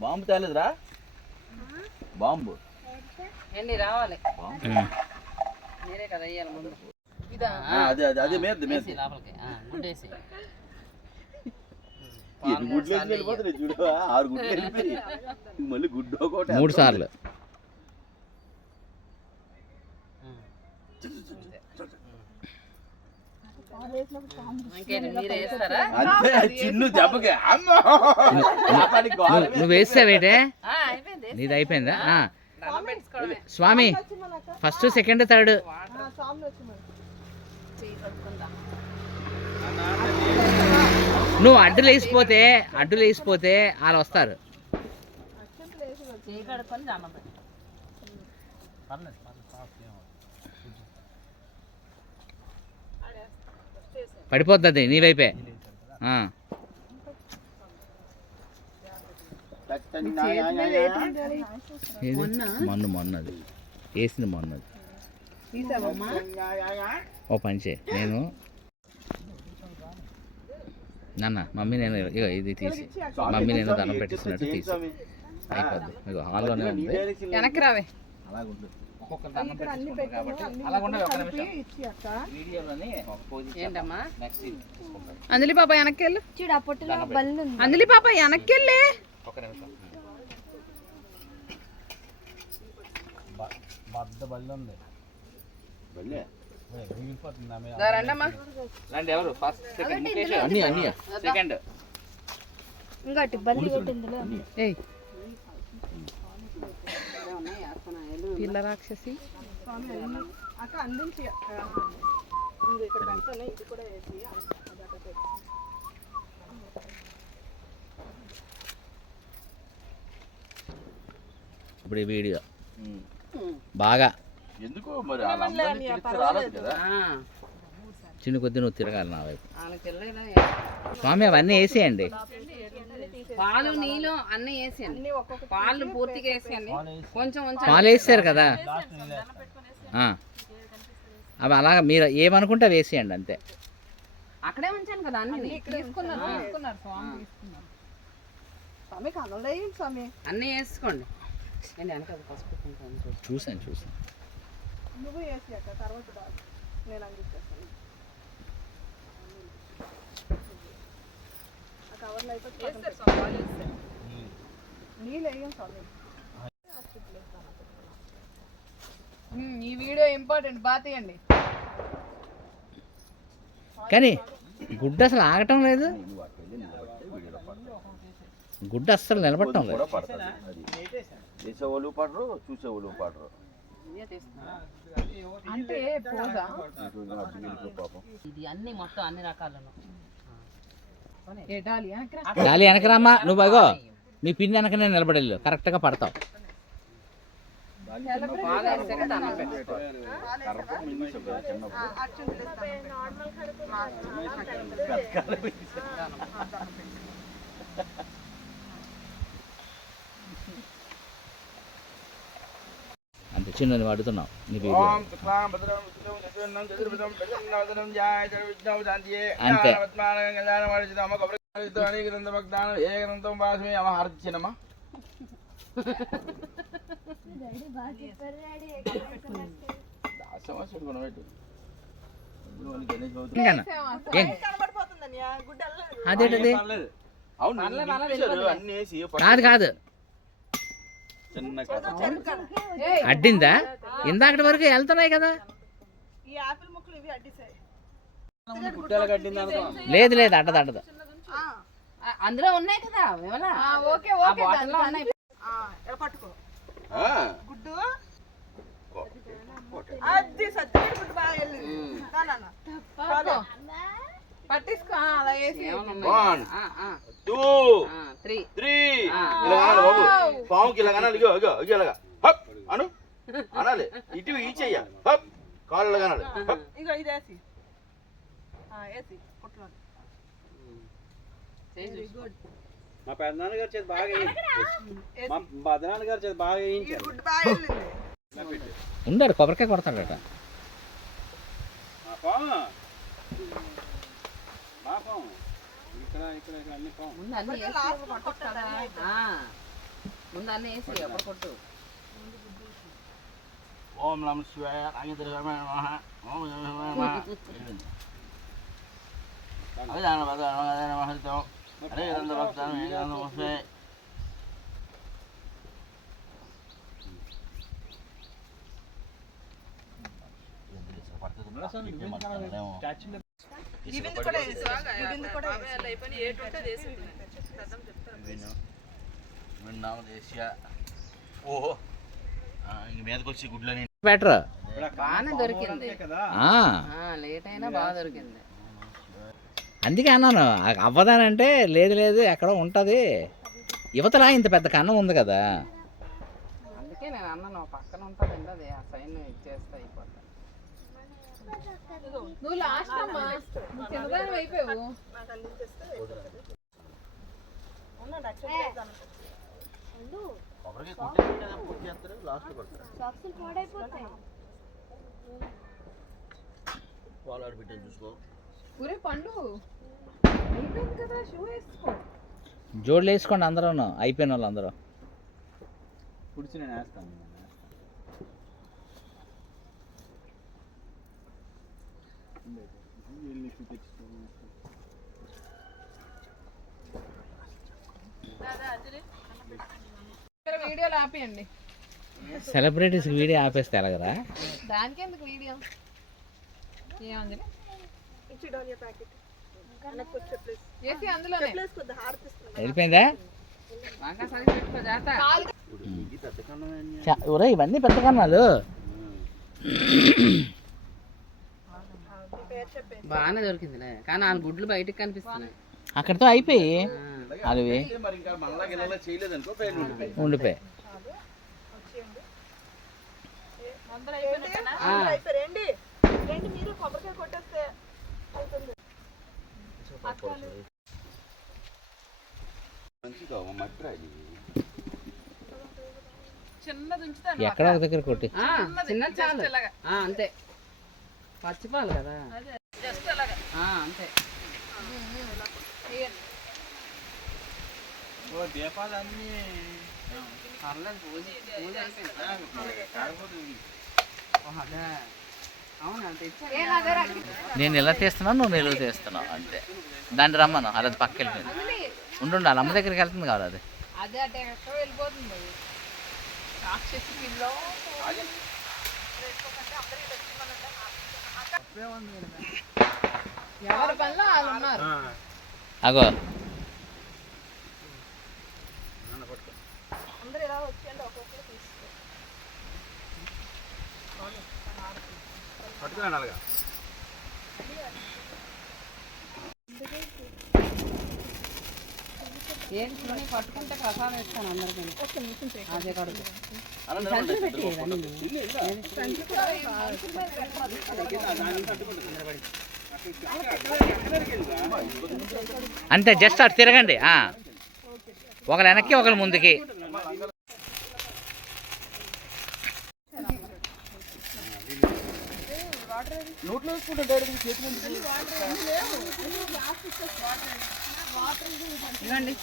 Bomb తేలేదురా bomb ఏంటి రావాలి మీరే కదా అయ్యాలి ముందు అదే అదే అదే మీద లోపలికి గుడ్డేసి గుడ్లు వేసి వెళ్ళిపోతుంది చూడు 6 గుడ్లు వెళ్ళిపోయి మళ్ళీ గుడ్డు ఒకటి 3 సార్లు అంతే చిన్ను దెబ్బకి నువ్వు వేస్తావేటే నీది అయిపోయిందా స్వామి ఫస్ట్ సెకండ్ థర్డ్ నువ్వు అడ్డులు వేసిపోతే వాళ్ళు వస్తారు పడిపోతుంది నీ వైపే మొన్నది వేసింది మొన్నది ఓ పంచే నేను నాన్న మమ్మీ నేను ఇగో ఇది తీసి మమ్మీ నేను దండం పెట్టిస్తున్నట్టు తీసి అయిపోద్ది ఇగో హాల్లోనే ఉంది వెనక్కి రావే అంజలి పాప వెనక్కి వెళ్ళు చూడు ఆ పొట్టులో బల్లు అంజలి పాప వెనక్కి వెళ్ళే ఇంకోటి బల్లి కొట్టిందిలో పిల్ల రాక్షసి అక్క అందించి ఇక్కడ పెంచాలి ఇది కూడా వేసి ఇప్పుడు ఈ వీడియో బాగా ఎందుకు మరి రాలేదు కదా చిన్న కొద్ది నువ్వు తిరగాలి నా వైపు స్వామి అవన్నీ వేసేయండి పాలు నీళ్ళు అన్నీ వేసేయండి పాలు పూర్తిగా వేసేయండి కొంచెం పాలు వేసారు కదా అవి అలాగా మీరు ఏమనుకుంటే వేసేయండి అంతే అక్కడే ఉంచాను కదా అన్ని అన్నీ వేసుకోండి చూసాను నువ్వు వేసి అక్క తర్వాత నేను అందిస్తాను కవర్లో అయిపోతే నీళ్ళు వేయం స్వామి ఈ వీడియో ఇంపార్టెంట్ బాగా తీయండి కానీ గుడ్డ అసలు ఆగటం లేదు గుడ్డ అస్సలు నిలబడటం లేదు చేసేవాళ్ళు పడరు చూసేవాళ్ళు పడరు అంటే ఇది అన్ని మొత్తం అన్ని రకాలను గాలి వెనకరామ్మా నువ్వు అగో మీ పిన్ని వెనకనే నిలబడేళ్ళు కరెక్ట్గా పడతావు అంతే చిన్న నువ్వు అడుగుతున్నావు నీ వీడియో అంతే అదేంటది కాదు కాదు అడ్డిందా ఇందాకటి వరకు వెళ్తున్నాయి కదా లేదు లేదు అడ్డదు అందులో ఉన్నాయి కదా గుడ్డు అది సత్తి గుడ్డు బాగా పట్టించుకో అలా వేసి పాముకి ఇలా అనాలి ఇలాగా అను అనాలి ఇటు ఈ చెయ్య కాళ్ళు అనాలి ఇగో ఇది వేసి వేసి పుట్లో మా పెద్దనాన్నగారు చేతి బాగా మా పెద్దనాన్నగారు చేతి బాగా వేయించారు ఉండాడు కొబ్బరికాయ కొడతాడట మా పాము ఇక్కడ ఇక్కడ ఇక్కడ అన్ని పో. ముందు అన్ని వేసి కొట్టొచ్చు కదా. ముందు అన్ని వేసి అప్పుడు కొట్టు. ఓం నమ శివాయ రాగేంద్ర నమః ఓం నమః నమః అభిదాన భగవాన్ నమః హరే రంద భక్తాన్ నమస్తే ఇవింది కూడా వేసి ఇవింది కూడా అయిపోయి ఏటు ఉంటే వేసి విన్నాం దేశీయ ఓహో ఇంక మీదకి వచ్చి గుడ్లని బెటర్. బాగానే దొరికింది కదా లేట్ అయినా బాగా దొరికింది. అందుకే అన్నాను అవ్వదానంటే లేదు లేదు ఎక్కడో ఉంటుంది. యువతలా ఇంత పెద్ద కన్నం ఉంది కదా. అందుకే నేను అన్నాను పక్కన ఉంటుందండి అది ఆ సైన్ ఇచ్చేస్తే అయిపోతుంది. నువ్వు లాస్ట్ అమ్మా చిన్నదాని అయిపోయావు. నాకు అందించేస్తే ఒకరికి కుట్టేస్తారు పూర్తి చేస్తారు లాస్ట్ కొడతారు పాలు ఆడిపెట్టాను చూసుకో. ఊరే పండు అయిపోయింది కదా షూ వేసుకో. జోడులు వేసుకోండి అందరూ అయిపోయిన వాళ్ళు అందరూ. పుడిచి నేను వేస్తాను. వీడియోలు ఆపేయండి. సెలబ్రిటీస్ వీడియో ఆపేస్తే ఎలాగరా? దానికి ఎందుకు వీడియో ఏమంది వేసి అందులోనే వెళ్ళిపోయిందా? బాగా సరిగ్గా పెట్టుకో జాగ్రత్త. ఇది పెద్ద కన్నం ఒరే ఇవన్నీ పెద్ద కన్నాలు. బాగానే దొరికిందిలే కానీ ఆ గుడ్లు బయటకు కనిపిస్తున్నాయి. అక్కడితో అయిపోయి అవి మరి ఇంకా మనలా గిన్నెలా చేయలేదు అనుకో పైన ఉండిపోయి ఉండిపోయి. మీరు కొబ్బరికాయ కొట్టేస్తే అవుతుంది. మంచిగా మట్టి రాయి చిన్నది ఉంచుతాను ఎక్కడ ఒక దగ్గర కొట్టి చిన్న చాలు అంతే. పచ్చిపాలు కదా జస్ట్ అలాగా అంతే. ఓ దీపాలు అన్నీ పర్లేదు పూజ పూజ అయిపోయింది. అదే అవును అంతే ఇచ్చాను. నేను ఇలా తీస్తున్నాను నువ్వు నిలువ తీస్తున్నావు అంతే. దాన్ని రమ్మను అలా పక్క వెళ్ళిపోయింది. ఉండు వాళ్ళ అమ్మ దగ్గరికి వెళ్తుంది కాదు అది. అదే అటే ఎక్కడో వెళ్ళిపోతుంది అది. రాక్షసి పిల్లో ఎవరి పనిలో వాళ్ళు ఉన్నారు. అగో అందరూ ఇలా వచ్చేయండి ఒక్కొక్కరు తీసుకో. పట్టుకున్నాను అలాగా. ఏంటి పట్టుకుంటే ప్రసాదం ఇస్తాను అందరికీ. అదే కడుగు అంతే జస్ట్ అటు తిరగండి. ఒకరు వెనక్కి ఒకరు ముందుకి. నోట్లో వేసుకుంటే డైరెక్ట్ చేతి ఇవ్వండి.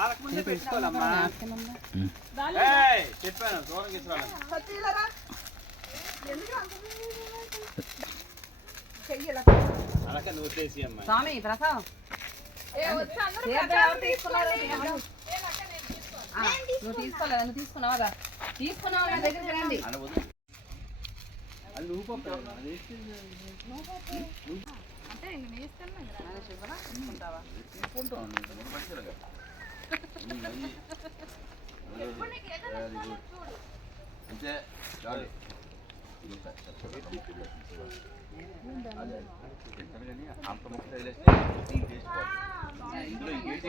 ఆడకముందే పెట్టుకోవాలమ్మా. చెప్పాను దూరం తీసుకురావాలి. అలాగే నువ్వు చేసి అమ్మా. స్వామి ప్రసాదం నువ్వు తీసుకోలేదా? నువ్వు తీసుకున్నావా? తీసుకున్నావా? నా దగ్గరికి రండి. అది నువ్వు పంపావు. అంటే నేను వేస్తాను తీసుకుంటావా? అంతే చాలు. అంత ముక్క ఇందులో ఇంకేంటి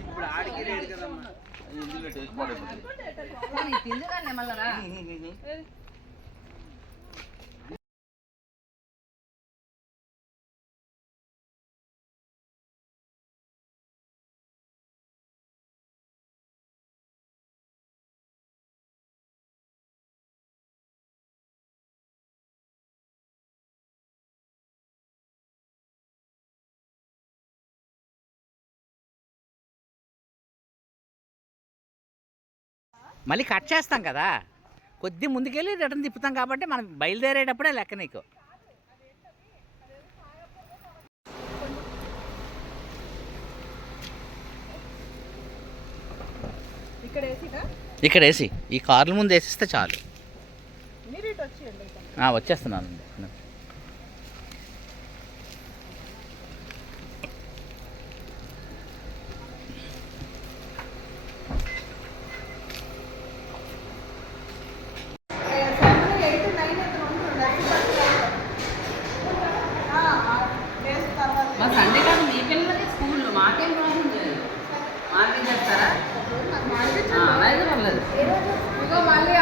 ఇప్పుడు ఆడికి లేదు కదమ్మా. ఇందులో టేస్ట్ పడైపోతుంది. తిందుగానే మళ్ళా మళ్ళీ కట్ చేస్తాం కదా, కొద్ది ముందుకెళ్ళి రిటర్న్ తిప్పుతాం కాబట్టి మనం బయలుదేరేటప్పుడే లెక్క నీకు. ఇక్కడ వేసిగా ఇక్కడ వేసి ఈ కార్ల ముందు వేసిస్తే చాలు. మీరు ఇటు వచ్చేయండి ఇక్కడ. వచ్చేస్తున్నాను. మా సండే కాదు మీ పిల్లలకి స్కూల్లో మాకేం ప్రాబ్లం లేదు. మాకేం చేస్తారా? అలాగే పర్లేదు. మళ్ళీ